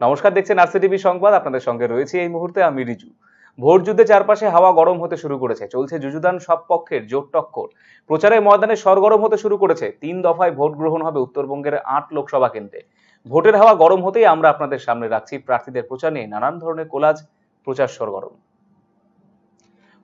নমস্কার, দেখছেন আরসিটিভি সংবাদ। আপনাদের সঙ্গে রয়েছে এই মুহূর্তে আমি রিজু। ভোট যুদ্ধে চারপাশে হাওয়া গরম হতে শুরু করেছে। চলছে যুযুধান সব পক্ষের জোট টক্কর। প্রচারের ময়দানে সরগরম হতে শুরু করেছে। 3 দফায় ভোট গ্রহণ হবে উত্তরবঙ্গের 8 লোকসভা কেন্দ্রে। ভোটের হাওয়া গরম হতেই আমরা আপনাদের সামনে রাখছি প্রার্থীদের প্রচার নিয়ে নানান ধরনের কোলাজ। প্রচার সরগরম।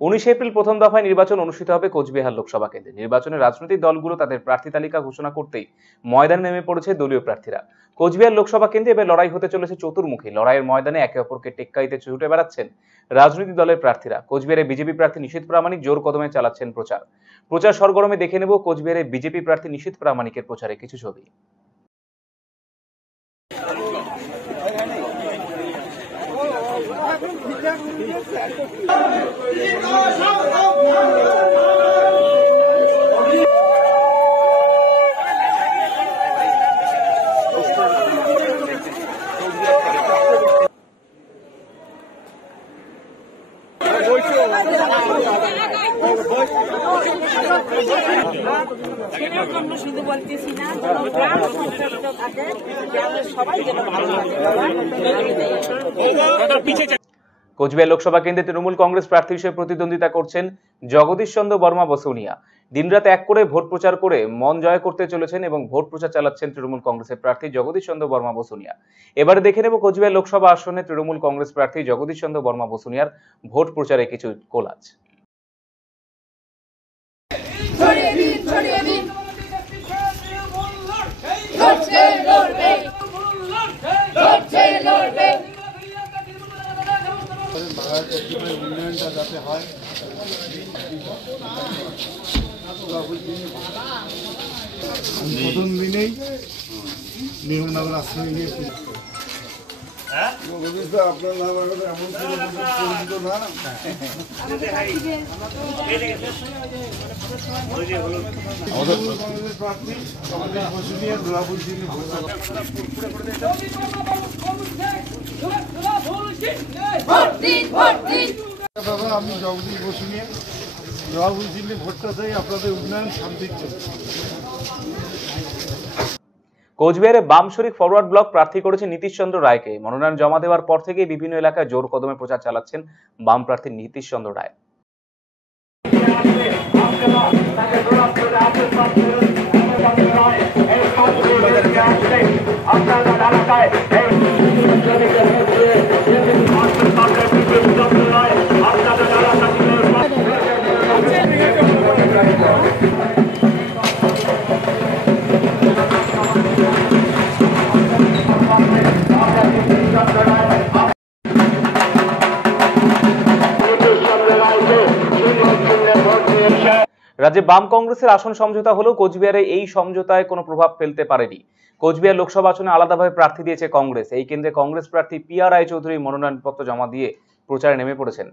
19 এপ্রিল প্রথম দফায় নির্বাচন অনুষ্ঠিত হবে কোচবিহার লোকসভা কেন্দ্রে। নির্বাচনে রাজনৈতিক দলগুলো তাদের প্রার্থী তালিকা ঘোষণা করতেই ময়দানে নেমে পড়েছে দলীয় প্রার্থীরা। কোচবিহার লোকসভা কেন্দ্রে এবার লড়াই হতে চলেছে চতুর্মুখী। লড়াইয়ের ময়দানে একে অপরকে টেক্কা দিতে ছুটে বেড়াচ্ছেন রাজনৈতিক দলের প্রার্থীরা। কোচবিহারে বিজেপি প্রার্থী নিশীথ প্রামাণিক জোর কদমে চালাচ্ছেন প্রচার সরগরমে দেখে নেব কোচবিহারে বিজেপি প্রার্থী নিশীথ প্রামাণিকের প্রচারে কিছু ছবি। কোচবিহার লোকসভা কেন্দ্রে তৃণমূল কংগ্রেস প্রার্থী হিসেবে প্রতিদ্বন্দ্বিতা করছেন জগদীশ চন্দ্র বর্মা বসুনিয়া। দিনরাত এক করে ভোট প্রচার করে মন জয় করতে চলেছেন এবং ভোট প্রচার চালাচ্ছেন তৃণমূল কংগ্রেসের প্রার্থী জগদীশ চন্দ্র বর্মা বসুনিয়া। এবারে দেখে নেব কোচবিহার লোকসভা আসনে তৃণমূল কংগ্রেস প্রার্থী জগদীশ চন্দ্র বর্মা বসুনিয়ার ভোট প্রচারে কিছু কোলাজ। উন্নয়নটা যাতে হয় প্রথম দিনেই নিয়মনগর আশ্রমে গিয়ে আপনার নাম এমন পরিচিত না। আমাদের কংগ্রেসের প্রার্থী আমাদের বসুনিয়া দুলাপুর যিনি দাদা, আমি জগদীশ বসুনিয়া দুলাপুর যিনি ভোটটা চাই আপনাদের উন্নয়ন শান্তির জন্য। কোচবিহারে বাম শরিক ফরওয়ার্ড ব্লক প্রার্থী করেছে নীতিশ চন্দ্র রায়কে। মনোনয়ন জমা দেওয়ার পর থেকেই বিভিন্ন এলাকায় জোর কদমে প্রচার চালাচ্ছেন বাম প্রার্থী নীতিশ চন্দ্র রায়। রাজ্যে বাম কংগ্রেসের আসন সমঝোতা হলেও কোচবিহারে এই সমঝোতায় কোনো প্রভাব ফেলতে পারেনি। কোচবিহার লোকসভা আসনে আলাদাভাবে প্রার্থী দিয়েছে কংগ্রেস। এই কেন্দ্রে কংগ্রেস প্রার্থী পিয়া রায়চৌধুরী মনোনয়নপত্র জমা দিয়ে প্রচারে নেমে পড়েছেন।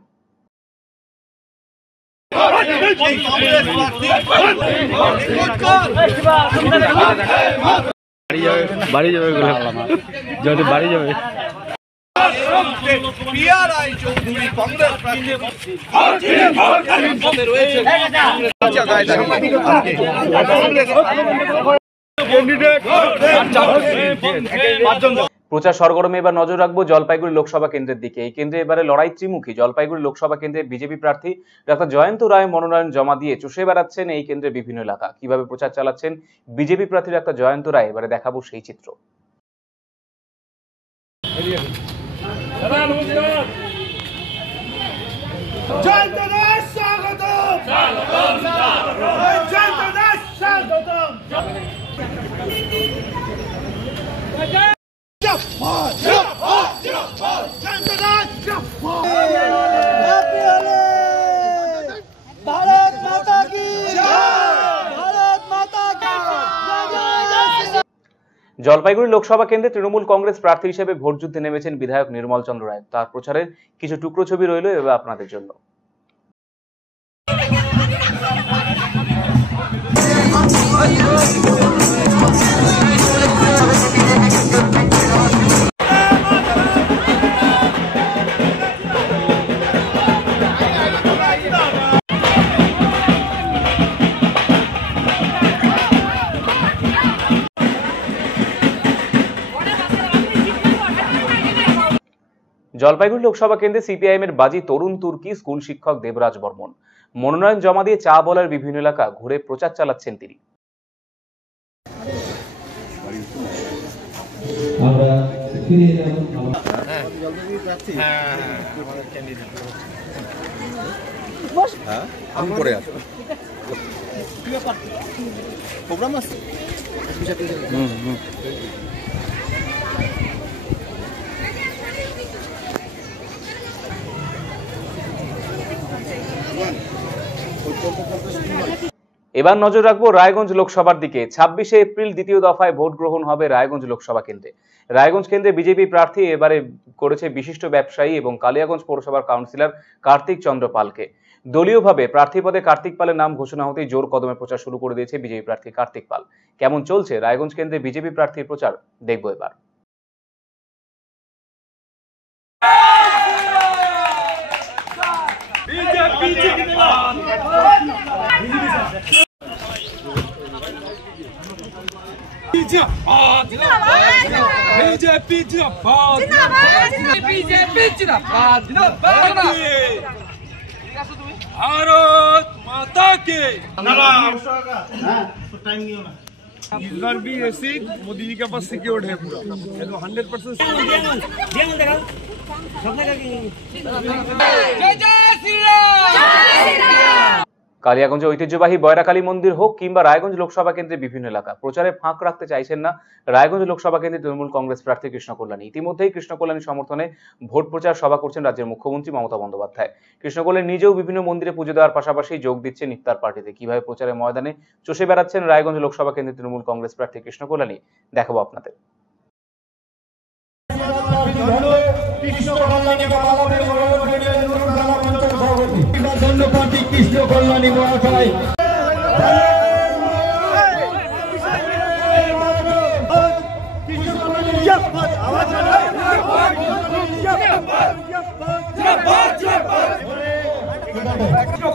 বাড়ি যাবে বাড়ি যাবে পিয়া রায়চৌধুরী কংগ্রেস প্রার্থী প্রচার সরগরমে এবার নজর রাখবো জলপাইগুড়ি লোকসভা কেন্দ্রের দিকে। এই কেন্দ্রে এবারে লড়াই ত্রিমুখী। জলপাইগুড়ি লোকসভা কেন্দ্রে বিজেপি প্রার্থী ডক্টর জয়ন্ত রায় মনোনয়ন জমা দিয়ে চষে বেড়াচ্ছেন এই কেন্দ্রের বিভিন্ন এলাকা। কিভাবে প্রচার চালাচ্ছেন বিজেপি প্রার্থী ডক্টর জয়ন্ত রায়, এবারে দেখাবো সেই চিত্র। জলপাইগুড়ি লোকসভা কেন্দ্রে তৃণমূল কংগ্রেস প্রার্থী হিসেবে ভোট যুদ্ধে নেমেছেন বিধায়ক নির্মল চন্দ্র রায়। তার প্রচারের কিছু টুকরো ছবি রইল এবার আপনাদের জন্য। জলপাইগুড়ি লোকসভা কেন্দ্রে সিপিআইএম এর বাজি তরুণ তুর্কি স্কুল শিক্ষক দেবরাজ বর্মন মনোনয়ন জমা দিয়ে চা বলার বিভিন্ন এলাকা ঘুরে প্রচার চালাচ্ছেন তিনি। আমি পরে আসবো প্রোগ্রাম আছে এবার নজর রাখবো রায়গঞ্জ লোকসভার দিকে। 26শে এপ্রিল দ্বিতীয় দফায় ভোট গ্রহণ হবে রায়গঞ্জ লোকসভা কেন্দ্রে। রায়গঞ্জ কেন্দ্রে বিজেপি প্রার্থী এবারে করেছে বিশিষ্ট ব্যবসায়ী এবং কালিয়াগঞ্জ পৌরসভার কাউন্সিলর কার্তিক চন্দ্র পালকে। দলীয়ভাবে প্রার্থী পদে কার্তিক পালের নাম ঘোষণা হতেই জোর কদমে প্রচার শুরু করে দিয়েছে বিজেপি প্রার্থী কার্তিক পাল। কেমন চলছে রায়গঞ্জ কেন্দ্রে বিজেপি প্রার্থীর প্রচার, দেখবো এবার। भारत माता के इस बार भी ऐसे मोदी जी के पास सिक्योर्ड है पूरा 100%। কালিয়াগঞ্জে ঐতিহ্যবাহী বয়রাকালী মন্দির হোক কিংবা রায়গঞ্জ লোকসভা কেন্দ্রের বিভিন্ন এলাকা প্রচারে ফাঁক রাখতে চাইছেন না রায়গঞ্জ লোকসভা কেন্দ্রের তৃণমূল কংগ্রেস প্রার্থী কৃষ্ণ কল্যাণী। ইতিমধ্যেই কৃষ্ণ কল্যাণী সমর্থনে ভোট প্রচার সভা করছেন রাজ্যের মুখ্যমন্ত্রী মমতা বন্দ্যোপাধ্যায়। কৃষ্ণ কল্যাণী নিজেও বিভিন্ন মন্দিরে পুজো দেওয়ার পাশাপাশি যোগ দিচ্ছেন ইফতার পার্টিতে। কিভাবে প্রচারের ময়দানে চষে বেড়াচ্ছেন রায়গঞ্জ লোকসভা কেন্দ্রের তৃণমূল কংগ্রেস প্রার্থী কৃষ্ণ কল্যাণী, দেখাবো আপনাদের। কৃষ্ণ কল্যাণী মহাশয়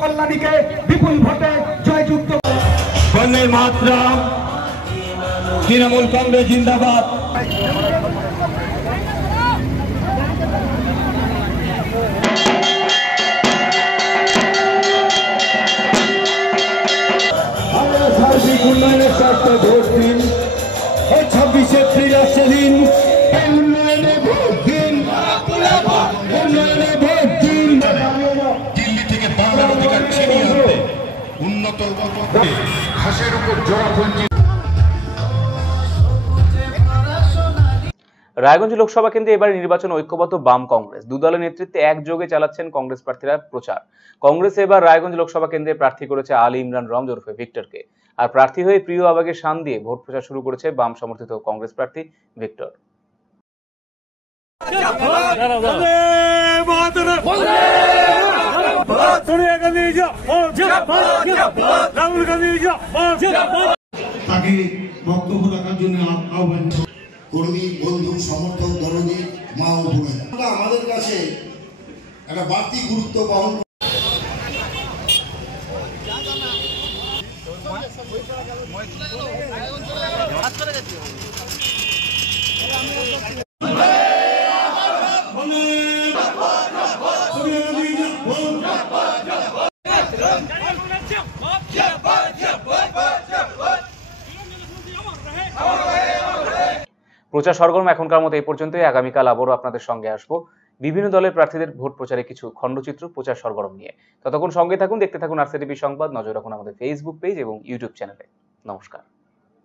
কল্যাণীকে বিপুল ভোটে জয়যুক্ত বন্দে মাতরম। তৃণমূল কংগ্রেস জিন্দাবাদ। উন্নয়নের স্বার্থে ভোট দিন। 26 এপ্রিল আসছে দিন, উন্নয়নে ভোট দিন, উন্নয়নে ভোট দিন। দিল্লি থেকে বাংলার অধিকার ছিনিয়ে আনতে উন্নত ঘাসের উপর জোড়াপঞ্জি। রায়গঞ্জ লোকসভা কেন্দ্রে এবার নির্বাচন ঐক্যবদ্ধ বাম কংগ্রেস দু দলের নেতৃত্বে একযোগে চালাচ্ছেন কংগ্রেস প্রার্থীরা প্রচার। কংগ্রেস এবার রায়গঞ্জ লোকসভা কেন্দ্রে প্রার্থী করেছে আলী ইমরান রমজ ওরফে ভিক্টরকে, আর প্রার্থী হয়ে প্রিয় আবেগে শান দিয়ে ভোট প্রচার শুরু করেছে বাম সমর্থিত কংগ্রেস প্রার্থী ভিক্টর। তাকে বক্তব্য রাখার জন্য আহ্বান। কর্মী বন্ধু সমর্থক দলনী মা ও বোনেরা আমাদের কাছে একটা বাড়তি গুরুত্ব বহন। প্রচার সরগরম এখনকার মতো এই পর্যন্তই। আগামীকাল আবারও আপনাদের সঙ্গে আসবো বিভিন্ন দলের প্রার্থীদের ভোট প্রচারে কিছু খণ্ডচিত্র প্রচার সরগরম নিয়ে। ততক্ষণ সঙ্গে থাকুন, দেখতে থাকুন আরসিটিভি সংবাদ। নজর রাখুন আমাদের ফেসবুক পেজ এবং ইউটিউব চ্যানেলে। নমস্কার।